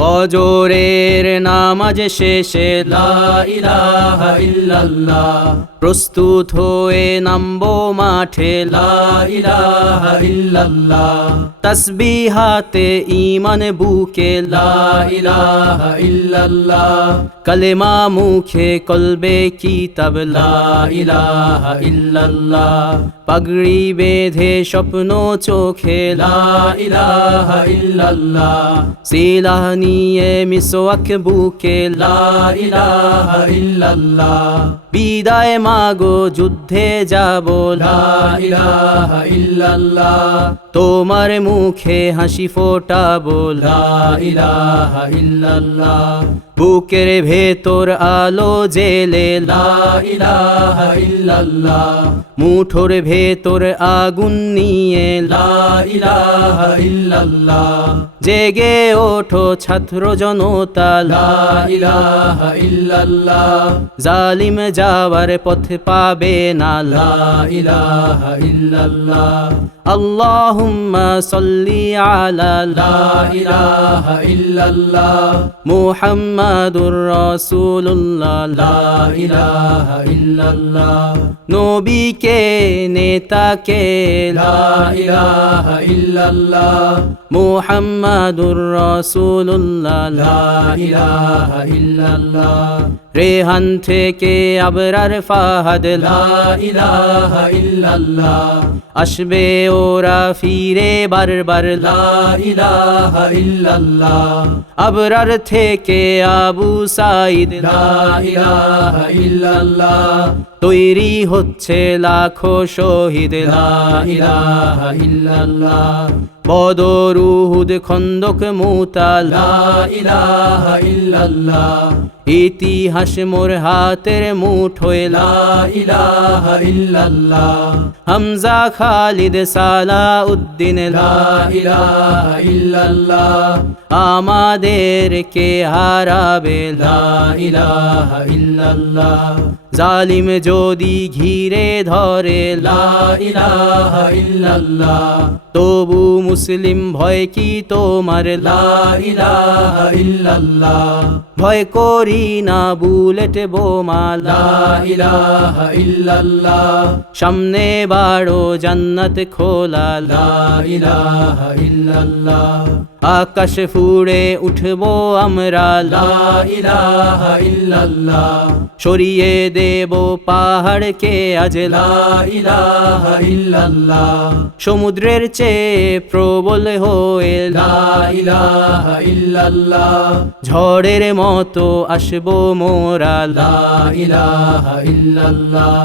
ফজরের নামাজ শেষে লা ইলাহা ইল্লাল্লাহ, প্রস্তুত হয়ে নামবো মাঠে লা ইলাহা ইল্লাল্লাহ, তাসবিহাতে ঈমান বুকে লা ইলাহা ইল্লাল্লাহ, কালেমা মুখে কলবে কিতাব লা ইলাহা ইল্লাল্লাহ, পাগড়ি বেঁধে স্বপ্ন চোখে লা ইলাহা ইল্লাল্লাহ, সিলাহ নিয়ে মিসওয়াক বুকে লা ইলাহা ইল্লাল্লাহ, বিদায় মাগো যুদ্ধে যাব লা ইলাহা ইল্লাল্লাহ, তোমার মুখে হাসি ফোটাবো লা ইলাহা ইল্লাল্লাহ, বুকের ভেতর আলো জেলে লা ইলাহা ইল্লাল্লাহ, মুঠোর ভেতর আগুন নিয়ে লা ইলাহা ইল্লাল্লাহ, জেগে ওঠো ছাত্র জনতা লা ইলাহা ইল্লাল্লাহ, জালিম যাওয়ার পথ পাবে না লা ইলাহা ইল্লাল্লাহ, আল্লাহুম্মা সাল্লি আলা লা ইলাহা ইল্লাল্লাহ, মুহাম্মাদুর রাসূলুল্লাহ লা ইলাহা ইল্লাল্লাহ, নবীকে নেতাকে লা ইলাহা ইল্লাল্লাহ, মুহাম্মাদুর রাসূলুল্লাহ লা ইলাহা ইল্লাল্লাহ, রেহান থেকে আবরার ফাহাদ লা ইলাহা ইল্লাল্লাহ, আসবে ওরা ফিরে বারবার লা ইলাহা ইল্লাল্লাহ, আবরার থেকে আবু সাঈদ লা ইলাহা ইল্লাল্লাহ, তৈরি হচ্ছে লাখো শহীদ লা ইলাহা ইল্লাল্লাহ, বদর উহুদ খন্দক মুতা লা ইলাহা ইল্লাল্লাহ, ইতিহাস মোর হাতের মুঠোয় লা ইলাহা ইল্লাল্লাহ, হামজা খালিদ সালাউদ্দিন লা ইলাহা ইল্লাল্লাহ, আমাদেরকে হারাবে লা ইলাহা ইল্লাল্লাহ, জালিম যদি ঘিরে ধরে লা ইলাহা ইল্লাল্লাহ, তবু মুসলিম ভয় কি তোমার লা ইলাহা ইল্লাল্লাহ, ভয় করি না বুলেট বোমা লা ইলাহা ইল্লাল্লাহ, সামনে বাড়ো জান্নাত খোলা লা ইলাহা ইল্লাল্লাহ, আকাশ ফুড়ে উঠবো আমরা লা ইলাহা ইল্লাল্লাহ, সরিয়ে দেব পাহাড়কে আজ লা ইলাহা ইল্লাল্লাহ, সমুদ্রের চেয়ে প্রবল হয়ে লা ইলাহা ইল্লাল্লাহ, ঝড়ের মতো আসবো মোরা লা ইলাহা ইল্লাল্লাহ,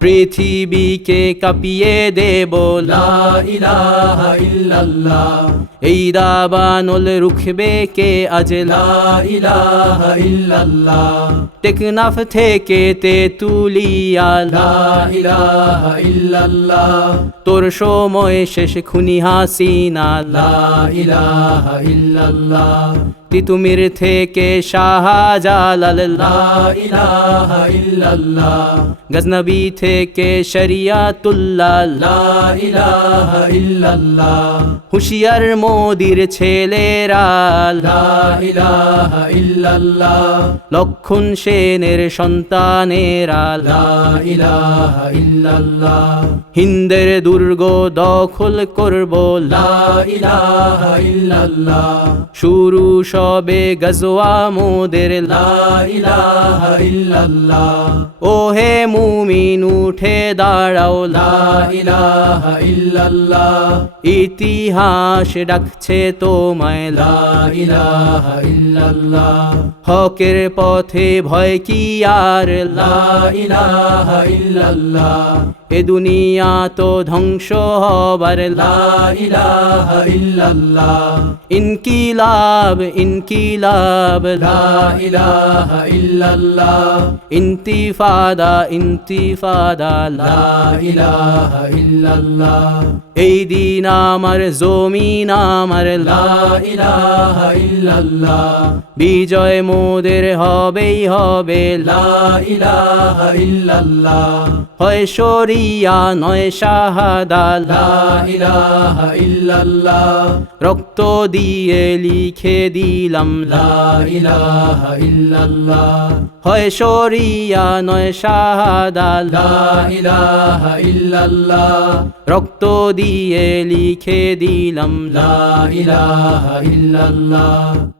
পৃথিবীকে কাঁপিয়ে দেব লা ইলাহা ইল্লাল্লাহ, এই দাবানল রুখবে কে আজ লা ইলাহা ইল্লাল্লাহ, টেকনাফ থেকে তেতুলিয়া লা ইলাহা ইল্লাল্লাহ, তোর সময় শেষ খুনি হাসিনা লা ইলাহা ইল্লাল্লাহ, তিতুমির থেকে শাহজালাল লা ইলাহা ইল্লাল্লাহ, গজনবী থেকে শরিয়াতুল্লাহ লা ইলাহা ইল্লাল্লাহ, হুশিয়ার মোদির ছেলেরা লা ইলাহা ইল্লাল্লাহ, লক্ষণ সেনের সন্তানেরা লা ইলাহা ইল্লাল্লাহ, হিন্দের দুর্গ দখল করব লা ইলাহা ইল্লাল্লাহ, শুরু সবে গজওয়া মোদের লা ইলাহা ইল্লাল্লাহ, ওহে মুমিন উঠে দাঁড়াও লা ইলাহা ইল্লাল্লাহ, ইতিহাস ডাকছে তোমায় লা ইলাহা ইল্লাল্লাহ, হকের পথে ভয় কি আর লা ইলাহা ইল্লাল্লাহ, এ দুনিয়া তো ধ্বংস হবার লা ইলাহা ইল্লাল্লাহ, ইনকিলাব ইনকিলাব লা ইলাহা ইল্লাল্লাহ, ইন্তিফাদা ইন্তিফাদা লা ইলাহা ইল্লাল্লাহ, এই দিন আমার জমিন আমার লা ইলাহা ইল্লাল্লাহ, বিজয় মোদের হবেই হবে লা ইলাহা ইল্লাল্লাহ, হয় শরীর শরিয়া নয় শাহাদা লা ইলাহা ইল্লাল্লাহ রক্ত দিয়ে লিখে দিলাম লা ইলাহা ইল্লাল্লাহ হয় শরিয়া নয় শাহাদা লা ইলাহা ইল্লাল্লাহ রক্ত দিয়ে লিখে দিলাম লা ইলাহা ইল্লাল্লাহ